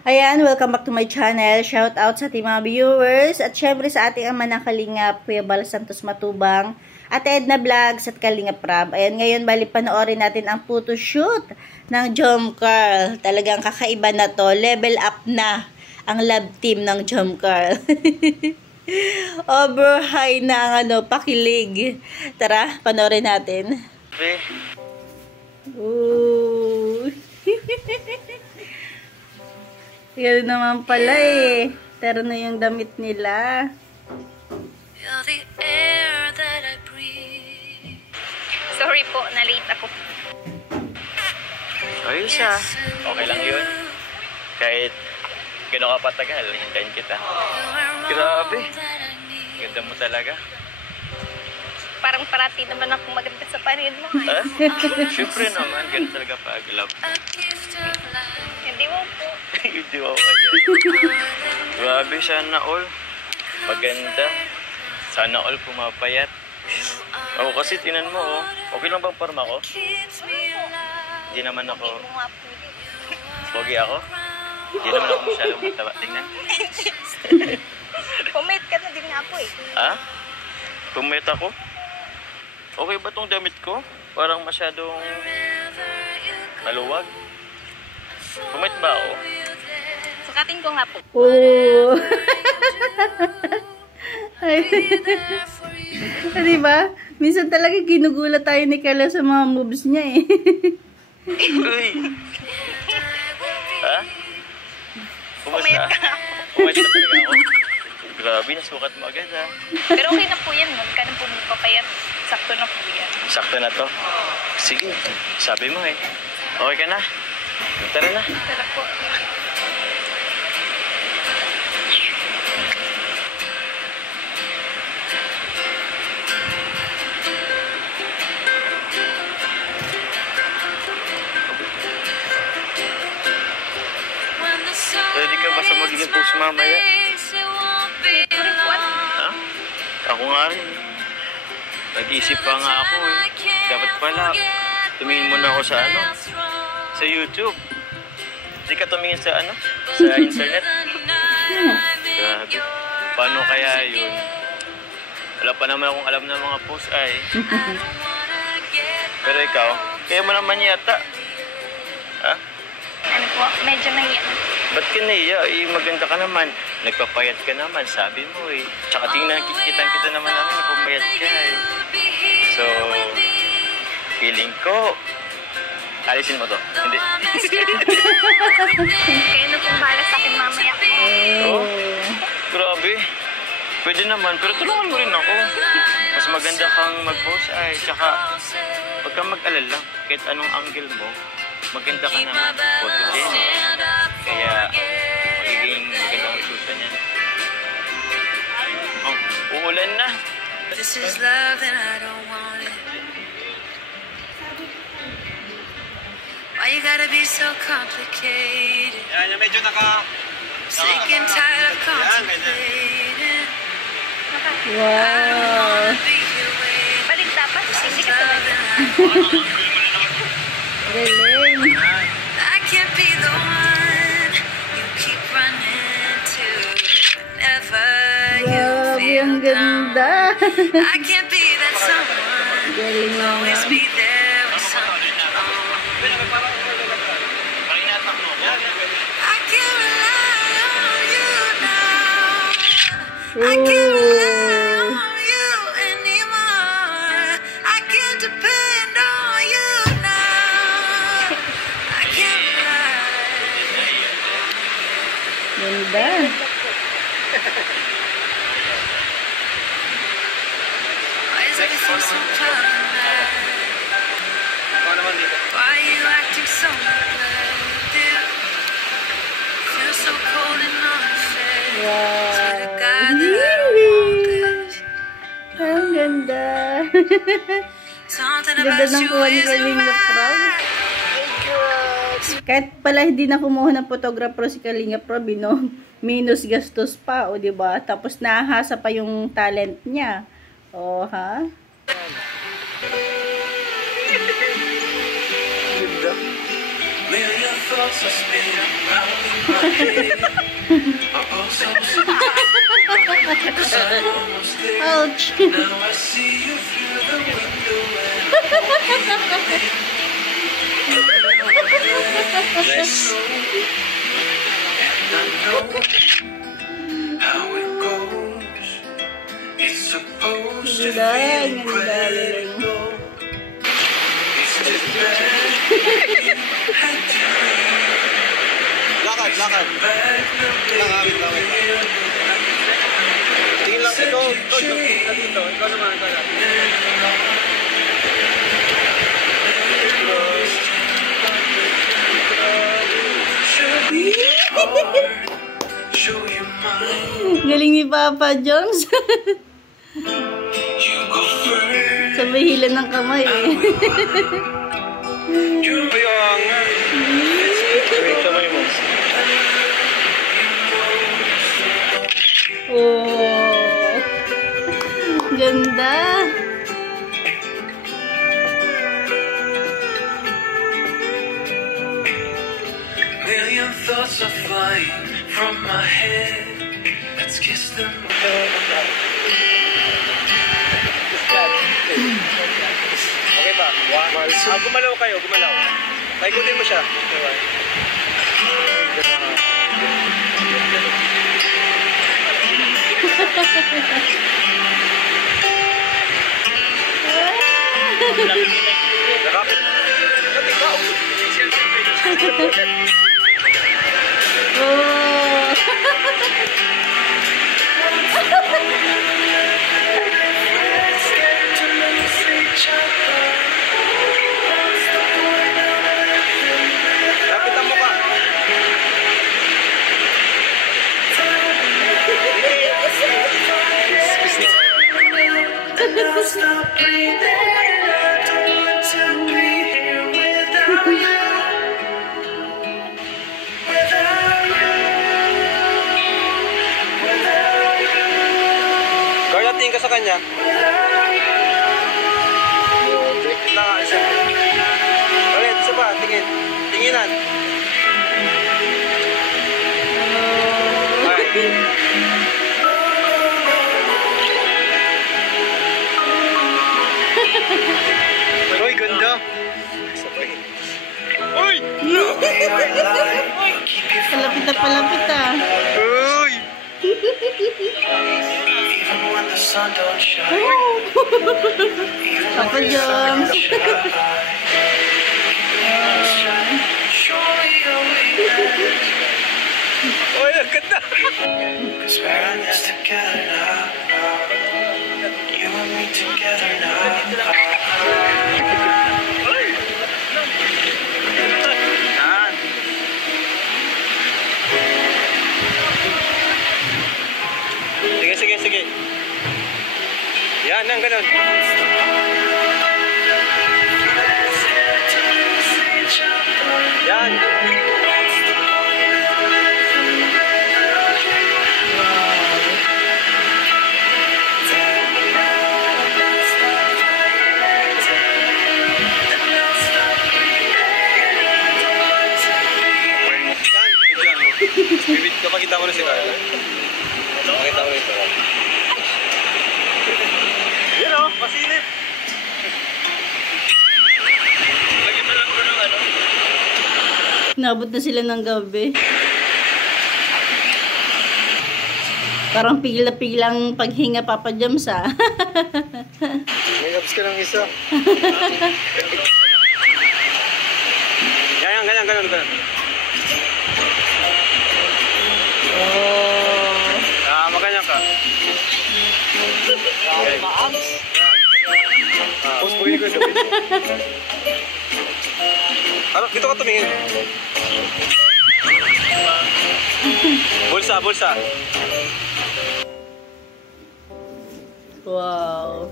Ayan, welcome back to my channel. Shout out sa ating mga viewers. At syempre sa ating ama ng Kalingap, Kuya Bal Santos Matubang, at Edna Vlogs at Kalingap Prab. Ayan, ngayon bali panoorin natin ang photoshoot ng Jom Carl. Talagang kakaiba na to. Level up na ang love team ng Jom Carl. Over high na ang pakilig. Tara, panoorin natin. Ooh. Yan naman pala eh. Tara na yung damit nila. Sorry po, na-late ako. Ayos ah. Okay lang yun. Kahit gano'n ka patagal, hintayin kita. Grabe. Ganda mo talaga. Parang parati naman ako maganda sa paningin mo. Ah? Siyempre naman, gano'n talaga pag-love. Hindi mo po. Hindi mo ka dyan. Grabe, sana all. Maganda. Sana all pumapayat. Ako kasi tinan mo, oh. Okay lang bang forma ko? Hindi naman ako... Hindi mo nga po. Pogi ako? Hindi naman ako masyadong mataba. Tingnan. Pumate ka na din nga po eh. Ha? Pumate ako? Okay ba tong damit ko? Parang masyadong maluwag. Pumate ba ako? Sukatin ko nga po. Oh. Diba? Minsan talaga ginugulat tayo ni Carla sa mga moves niya eh. Uy! Ha? Pumate ka nga. Pumate ka talaga ako? Grabe, nasukat mo agad ha. Pero okay na po yan. Huwag ka na po magpapayat. Sakto na po yan. Sakto na to? Sige, sabi mo eh. Okay ka na? Tara na. Tara po. Ready ka ba sa magiging post mamaya? Ha? Ako nga rin. Nag-iisip pa nga ako eh. Dapat pala, tumingin muna ako sa sa YouTube. Hindi ka tumingin sa sa internet. Grabe. Paano kaya yun? Wala pa naman akong alam ng mga post ay. Pero ikaw, kaya mo naman yata. Ha? Ano po? Medyo nahiya. Ba't ka naiya? Eh, maganda ka naman. Nagpapayat ka naman, sabi mo eh. Tsaka tingnan, kita naman namin na pumayat ka eh. So, feeling ko, alisin mo to. Hindi. Kayo na pong bahala sa akin mamaya. Oh, grabe. Pwede naman, pero tulungan mo rin ako. Mas maganda kang mag-post ay. Tsaka, huwag kang mag-alala. Kahit anong angle mo, maganda ka naman. Photogenic. Kaya, magiging magandang resulta niyan. Oh, uulan na. This is love and I don't want it. Why you gotta be so complicated? Yan, medyo Sick and tired of contemplating. Wow. Be your way. Balik dapat. Hindi ka sabay. Galing. I can't be the one you keep running to. Whenever you Grabe, feel ang down. ganda. I can't be that someone. Galing Always naman. be there when something wrong. I can't rely on you now. I can't rely on you anymore. I can't depend on you now. I can't rely. Ganda. Why is everything so problematic? Why are you acting so neglected? Feel so cold and unfair. Wow. To the guy that I don't want. Ang ganda. Something Ganda about ng you kuha ni isn't Kalingap Prab. right. Kahit pala hindi na kumuha ng photographer si Kalingap Prab, minus gastos pa, o diba? Tapos nahasa pa yung talent niya. O, ha? Ganda. Million thoughts are spinning round in my head. My pulse so cause I'm almost there. Ouch. Now I see you through the window and Nice. and I know how it goes. It's supposed to Ganda, feel ang incredible. It's too bad. Lakad, lakad. Back the Langawit, langawit. Tingin lang ikaw. Dito. Ikaw naman. show you mine. Galing ni Papa Joms. You go first. Sa may hila ng kamay eh. You're Ayong. Wait, kamay mo. Oh. Ganda. million thoughts are flying from my head. Let's kiss them. Okay ba? Gumalaw kayo, gumalaw. Paikutin mo siya. Oh. Lapitan mo ka. Stop breathing. I don't want to be here without you. Without you. Without you. Carla, tingin ka sa kanya. Without you. Wait lang nga, isa. Ulit, isa pa, tingin. Tinginan. Okay. Uy, ganda. Uy! Palapit na palapit ah. Uy! Even when the sun don't shine. Even Papa when the sun Joms. don't shine. Show me your weakness. Uy, ang ganda. 'Cause we're in this together now. You and me together now. Yan. Sige, sige, sige. Yan, ang ganun. Yan. Bibit ka, pakita mo na si Carla. Pakita mo ito. Yun o, masilip. Lagyan mo lang ko ng ano. Nabot na sila ng gabi. Parang pigil na piglang paghinga Papa Joms ah. May abs ka ng isa. Yan, ganyan, ganyan, ganyan. Oh. Maganyan ka. Okay. Post mo yun ko. Ano, dito ka tumingin. Bulsa, bulsa. Wow.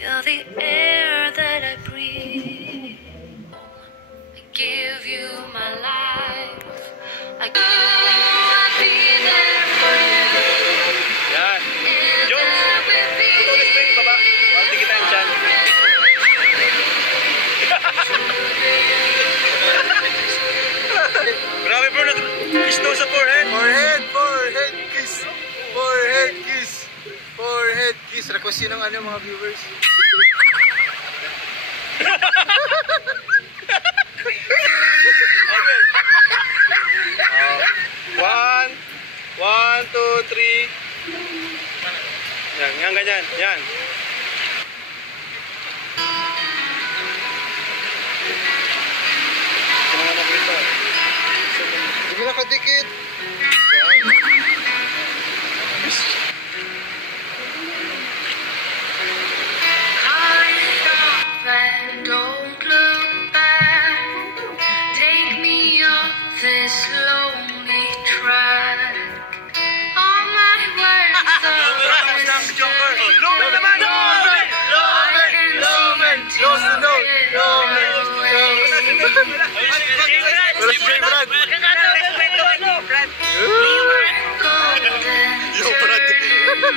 You're the air that I breathe. I give you my life. I'll be there for you. Yan. Tapos yun ang ano mga viewers. Okay. One, two, three. Yan, ganyan. Yan. Hindi mo nakadikit.